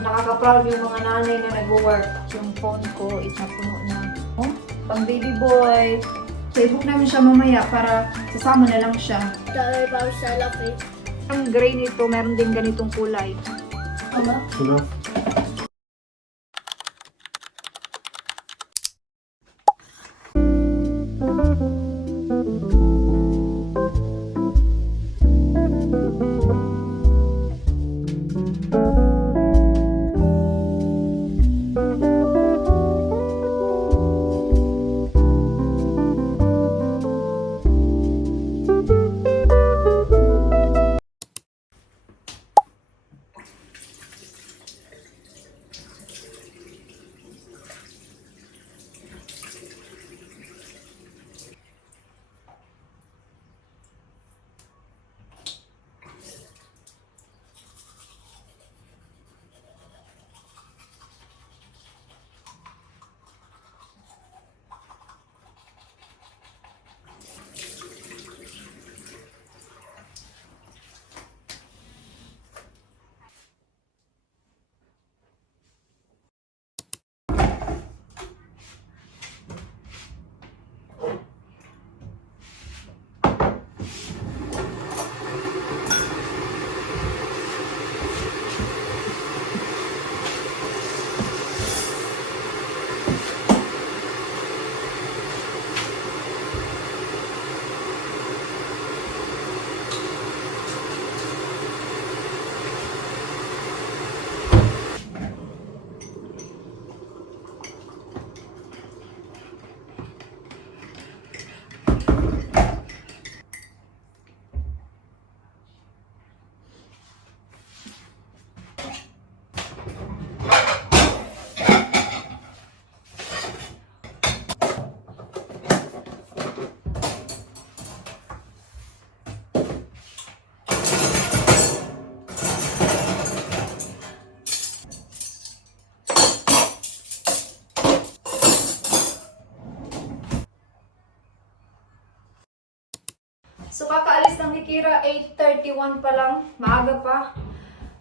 Nakaka-proud yung mga nanay na nag-work. Yung phone ko, napuno na. Oh, pang baby boy. So, i-book namin siya mamaya para sasama na lang siya. Dahil ba sa laki? Ang gray nito, meron din ganitong kulay. Ama? Sino? So, kakaalis lang ni Kira, 8:31 pa lang. Maaga pa.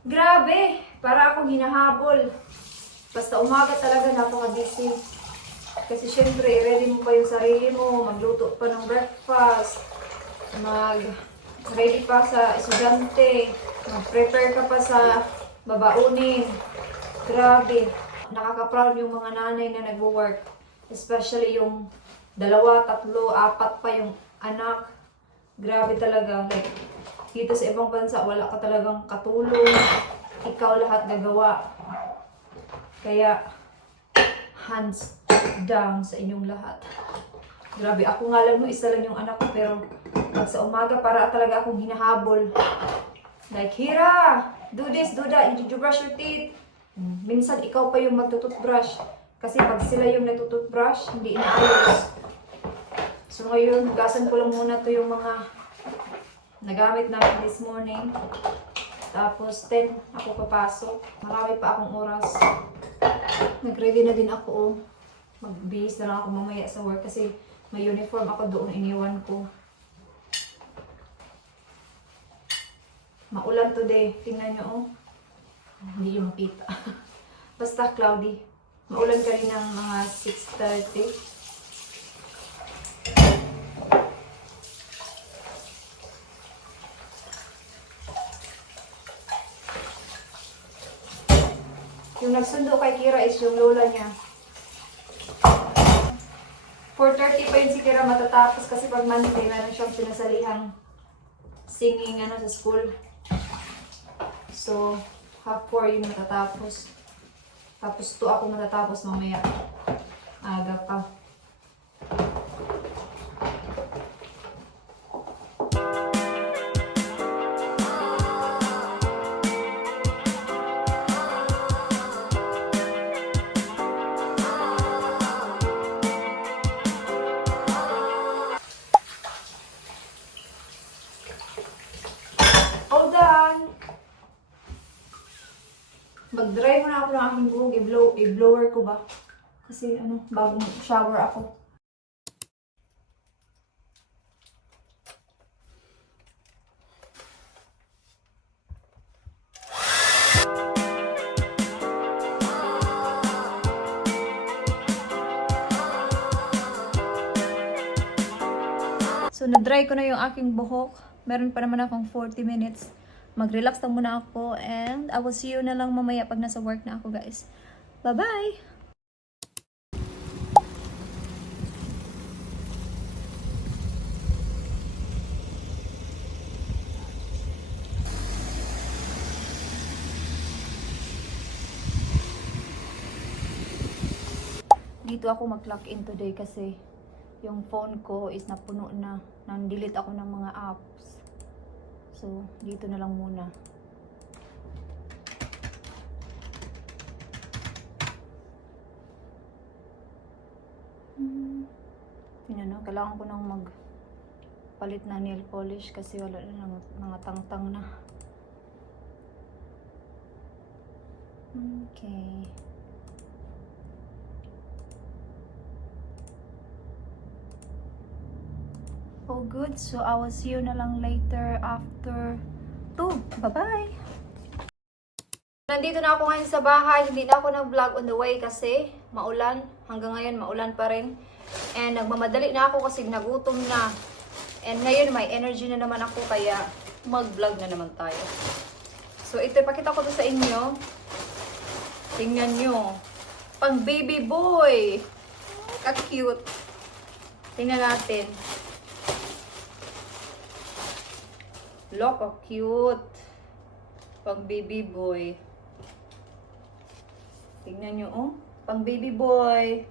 Grabe! Para akong hinahabol. Basta umaga talaga, napaka-busy. Kasi syempre, ready mo pa yung sarili mo, magluto pa ng breakfast, mag-ready pa sa estudyante, mag-prepare ka pa sa babaunin. Grabe! Nakaka-proud yung mga nanay na nag-work. Especially yung 2, 3, 4 pa yung anak. Grabe talaga. Like, dito sa ibang bansa, wala ka talagang katulong. Ikaw lahat gagawa. Kaya, hands down sa inyong lahat. Grabe, ako nga lang no, isa lang yung anak ko. Pero, pag sa umaga, para talaga akong hinahabol. Like, Hira! Do this, do that. Did you brush your teeth? Minsan, ikaw pa yung magtututbrush. Kasi pag sila yung nagtututbrush, hindi inaayos. So ngayon, hugasan ko lang muna to yung mga nagamit namin this morning. Tapos 10 ako papasok. Marami pa akong oras. Nag-ready na din ako. Oh. Magbihis na lang ako mamaya sa work kasi may uniform ako doon iniwan ko. Maulan today. Tingnan nyo oh. Hindi yung makita. Basta cloudy. Maulan ka rin ng mga 6:30. Yung nagsundo kay Kira is yung lola niya. 4:30 pa yun si Kira matatapos kasi pag Monday meron siyang pinasalihang singing sa school. So, 3:30 yung matatapos. Tapos 2 ako matatapos mamaya. Aga pa. Mag-dry muna ako ng aking buhok, i-blower ko ba? Kasi bagong shower ako. So, na-dry ko na yung aking buhok. Meron pa naman akong 40 minutes. Mag-relax lang muna ako and I will see you na lang mamaya pag nasa work na ako, guys. Bye-bye! Dito ako mag-clock in today kasi yung phone ko is napuno na. Nang-delete ako ng mga apps. So, dito na lang muna. Yun na, kailangan ko nang magpalit na nail polish kasi wala na mga tangtang na. Okay. Oh, good. So, I will see you na lang later after 2. Bye-bye! Nandito na ako ngayon sa bahay. Hindi na ako nag-vlog on the way kasi maulan. Hanggang ngayon, maulan pa rin. And nagmamadali na ako kasi nagutom na. And ngayon, may energy na naman ako kaya mag-vlog na naman tayo. So, ito, ipakita ko to sa inyo. Tingnan nyo. Pang baby boy. Ka-cute. Tingnan natin. Look, how cute. Pang baby boy. Tingnan nyo, oh. Pang baby boy.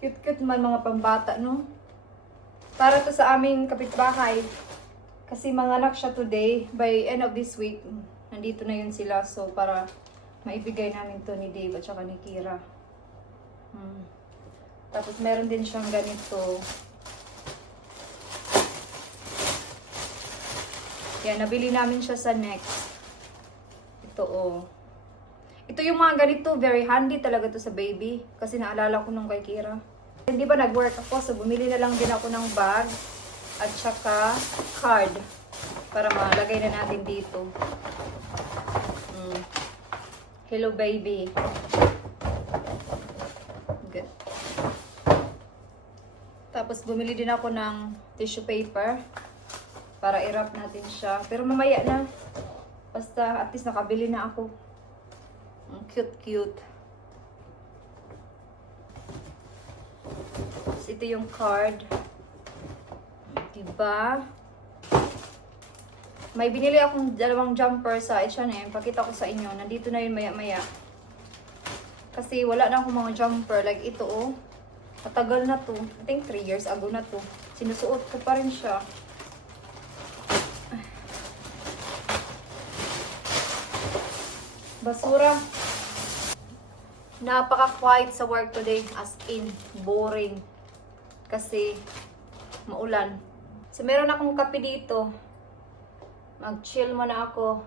Cute-cute man mga pambata, no? Para to sa aming kapitbahay. Kasi manganak siya today. By end of this week, nandito na yun sila. So, para maibigay namin to ni Dave at saka ni Kira. Tapos, meron din siyang ganito. Yan, nabili namin siya sa Next. Ito, oh. Ito yung mga ganito, very handy talaga to sa baby. Kasi naalala ko nung kay Kira. Hindi ba nag-work ako, so bumili na lang din ako ng bag at saka card para malagay na natin dito. Hello, baby. Good. Tapos bumili din ako ng tissue paper para i-wrap natin siya. Pero mamaya na. Basta at least nakabili na ako. Cute. Tapos ito yung card. Diba? May binili akong dalawang jumper sa H&M. Pakita ko sa inyo. Nandito na yun maya-maya. Kasi wala na akong mga jumper. Like ito, oh. Matagal na to. I think 3 years ago na to. Sinusuot ko pa rin siya. Basura. Napaka-quiet sa work today. As in, boring. Kasi, maulan. So, meron akong kape dito. Mag-chill muna ako.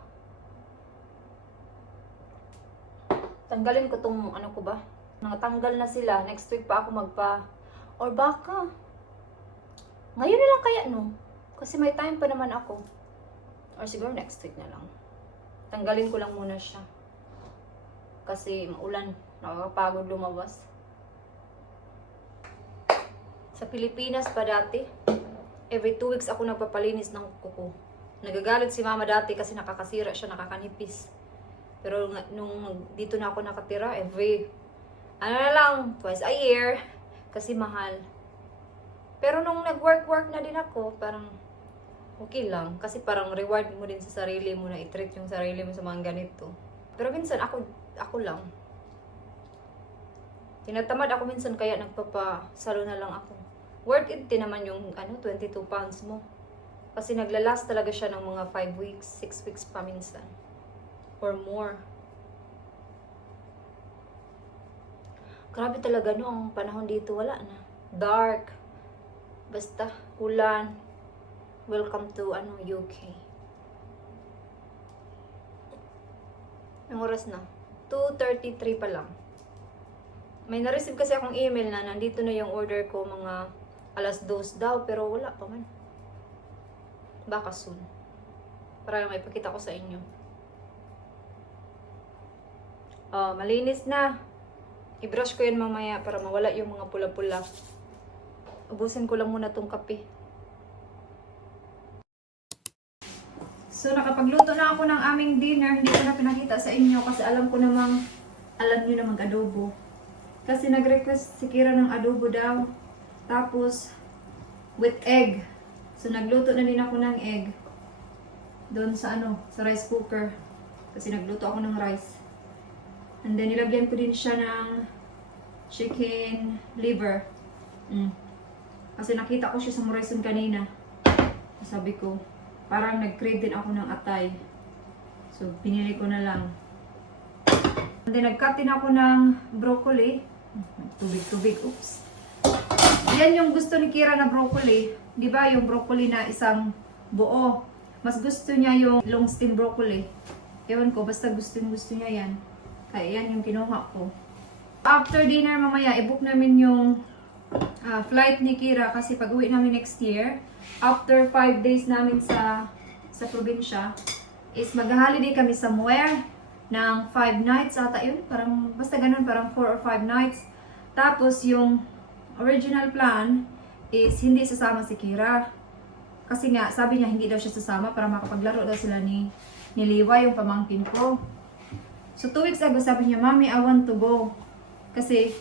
Tanggalin ko tong ano ko ba? Nakatanggal na sila. Next week pa ako magpa... Or baka... Ngayon na lang kaya, no? Kasi may time pa naman ako. Or siguro next week na lang. Tanggalin ko lang muna siya. Kasi maulan, nakakapagod lumabas. Sa Pilipinas pa dati, every 2 weeks ako nagpapalinis ng kuko. Nagagalit si mama dati kasi nakakasira siya, nakakanipis. Pero nung dito na ako nakatira, every, twice a year, kasi mahal. Pero nung nag-work na din ako, parang okay lang. Kasi parang reward mo din sa sarili mo na i-treat yung sarili mo sa mga ganito. Pero minsan ako lang. Tinatamad ako minsan kaya nagpapasalo na lang ako. Worth it din naman yung 22 pounds mo. Kasi naglalast talaga siya ng mga 5 weeks, 6 weeks pa minsan. Or more. Grabe talaga no, ang panahon dito wala na. Dark. Basta ulan. Welcome to UK. Ang oras na? 2:33 pa lang. May na-receive kasi akong email na nandito na yung order ko mga 2:00 daw pero wala pa man. Baka soon. Para may pakita ko sa inyo. Malinis na. I-brush ko yan mamaya para mawala yung mga pula-pula. Ubusin ko lang muna tong kape. So, nakapagluto na ako ng aming dinner. Hindi ko na pinakita sa inyo kasi alam nyo na mag-adobo. Kasi nag-request si Kira ng adobo daw. Tapos, with egg. So, nagluto na din ako ng egg. Doon sa sa rice cooker. Kasi nagluto ako ng rice. And then, nilagyan ko din siya ng chicken liver. Kasi nakita ko siya sa Morrison kanina. Sabi ko, parang nag-crave din ako ng atay. So, pinili ko na lang. And then, nag-cut din ako ng broccoli. Tubig-tubig, oops. Yan yung gusto ni Kira na broccoli. Di ba yung broccoli na isang buo? Mas gusto niya yung long stem broccoli. Ewan ko, basta gusto niya yan. Kaya yan yung kinuha ko. After dinner mamaya, i-book namin yung flight ni Kira kasi pag uwi namin next year, after 5 days namin sa probinsya, is mag-holiday kami somewhere ng 5 nights ata yun. Parang, basta ganun, parang 4 or 5 nights. Tapos yung original plan is hindi sasama si Kira. Kasi nga, sabi niya hindi daw siya sasama para makapaglaro daw sila ni Liwa, yung pamangkin ko. So 2 weeks ago sabi niya, Mommy, I want to go. Kasi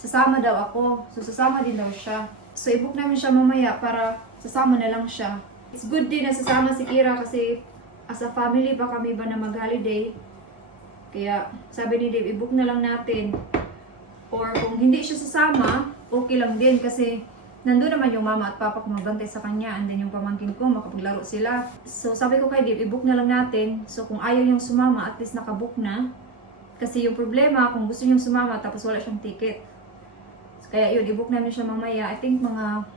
sasama daw ako. So sasama din daw siya. So i-book namin siya mamaya para sasama na lang siya. It's good din na sasama si Kira kasi as a family pa kami ba na mag-holiday. Kaya sabi ni Dave, i-book na lang natin. Or kung hindi siya sasama, okay lang din kasi nandun naman yung mama at papa ko magbantay sa kanya and then yung pamangkin ko makapaglaro sila. So sabi ko kay Dave, i-book na lang natin. So kung ayaw yung sumama, at least nakabook na. Kasi yung problema, kung gusto niyong sumama tapos wala siyang ticket. Kaya yun, i-book namin siya mamaya. I think mga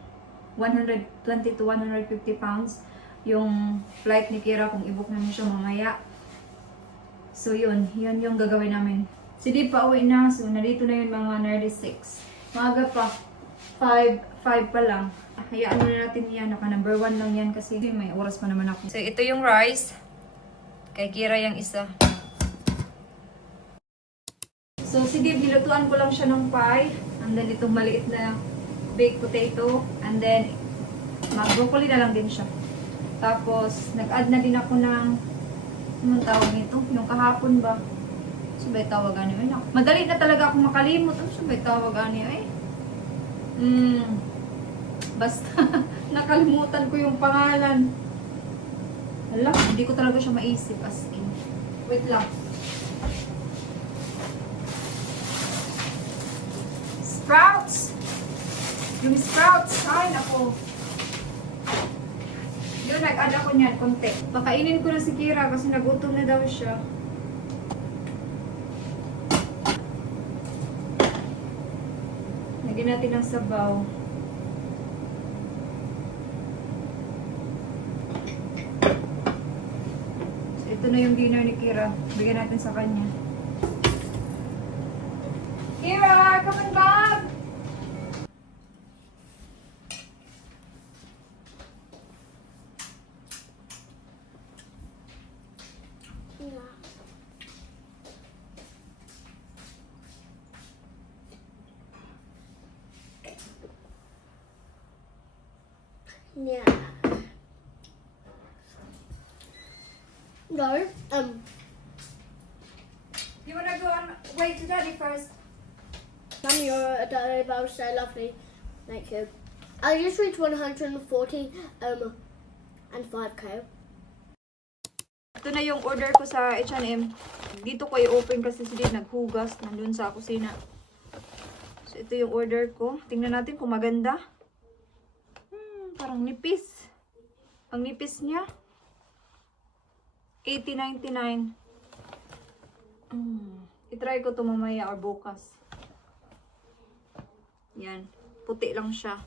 120 to 150 pounds yung flight ni Kira kung i-book namin siya mamaya. So yun yung gagawin namin. Si Dave pa uwi na, so narito na yun mga nearly 6. Maaga pa, 5 pa lang. Hayaan muna natin yan, naka number 1 lang yan kasi may oras pa naman ako. So ito yung rice, kay Kira yung isa. So si Dave, nilutuan ko lang siya ng pie, and then itong maliit na baked potato, and then mag-broccoli na lang din siya. Tapos nag-add na din ako ng, anong tawag nito? Yung kahapon ba? Sabay tawag ano yun. Madali na talaga akong makalimot. Ano sabay tawag ano yun? Basta nakalimutan ko yung pangalan. Hala, hindi ko talaga siya maisip as in. Wait lang. Sprouts! Yung sprouts! Ay, nako. Yun, nag-add ako niyan, konti. Pakainin ko na si Kira kasi nagutom na daw siya. Lagyan natin ng sabaw. So, ito na yung dinner ni Kira. Bigyan natin sa kanya. Kira, come on back! Yeah. No. You wanna go on? Wait to Daddy first. Mummy, you're a daddy bow so lovely. Thank you. I just reached 140 and 5k. Ito na yung order ko sa H&M. Dito ko i-open kasi si Dave naghugas nandun sa kusina. So ito yung order ko. Tingnan natin kung maganda. Parang nipis. Ang nipis niya. $80.99. I-try ko to mamaya or bukas. Yan. Puti lang siya.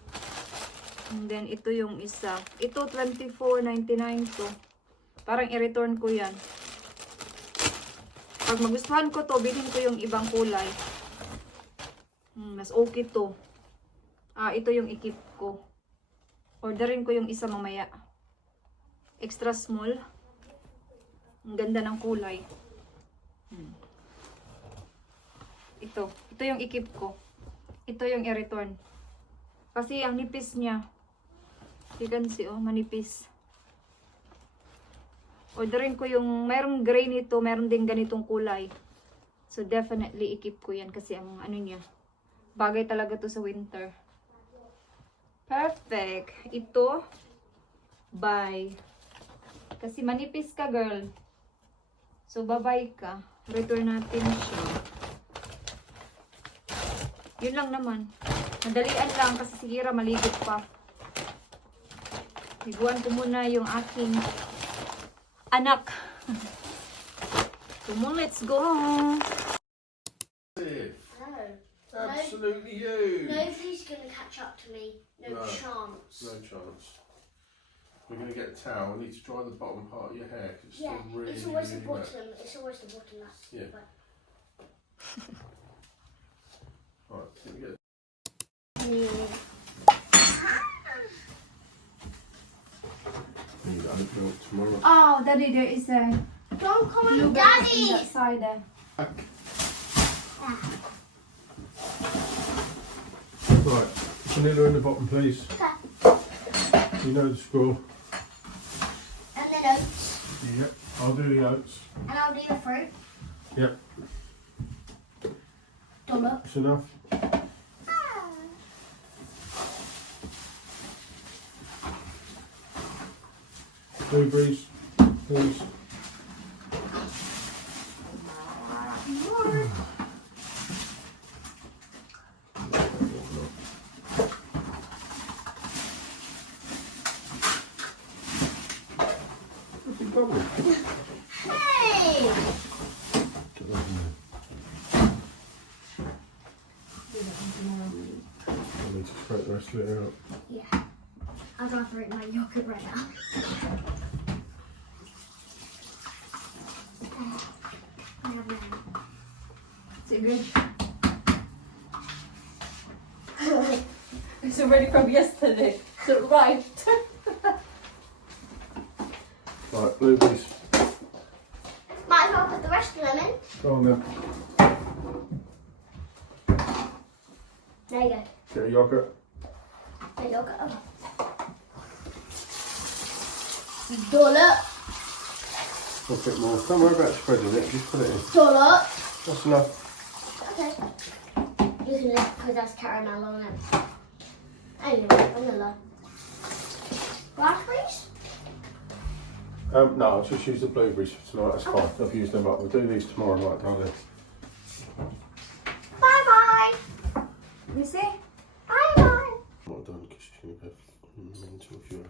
And then, ito yung isa. Ito, $24.99 to. Parang i-return ko yan. Pag magustuhan ko to, bilhin ko yung ibang kulay. Mas okay to. Ito yung i-keep ko. Orderin ko yung isa mamaya. Extra small. Ang ganda ng kulay. Ito yung i-keep ko. Ito yung i-return. Kasi ang nipis niya. You can see, oh, manipis. Orderin ko yung, mayroong gray nito, mayroon din ganitong kulay. So definitely i-keep ko yan kasi ang ano niya, bagay talaga to sa winter. Perfect. Ito, bye. Kasi manipis ka, girl. So bye-bye ka. Return natin siya. Yun lang naman. Madalian lang kasi sigira maligit pa. Higuan ko muna yung aking anak. Come on, let's go. Absolutely huge. Nobody's going to catch up to me. No, No. chance. No chance. We're going to get a towel. We need to dry the bottom part of your hair 'cause it's Yeah, still really, it's always really the wet. bottom. It's always the bottom. That's Yeah. wet. Right, let me get you got milk tomorrow. Oh, Daddy, there is a Don't call me blueberries on Daddy. that side there. Right, vanilla in the bottom, please. Okay. You know the score. And then oats. Yep, I'll do the oats. And I'll do the fruit. Yep, Dollop. that's enough. Blueberries, please. What's it got with? Hey! I need to scrape the rest of it out. Yeah. I'd rather eat my yogurt right now. Is it good? It's already from yesterday. So right. Right, blueberries. Might as well put the rest of them in. Go on then. There you go. Get a yoghurt. The yogurt. Oh. Dollop. A bit more. Don't worry about spreading it, just put it in. Dollop. That's enough. Okay. You can just put that caramel on it. Anyway, vanilla. Raspberries? No, I'll just use the blueberries for tonight, that's fine. I've used them up. We'll do these tomorrow night, darling. Bye bye. You see? Bye bye. Not done because she's going to go mental if you're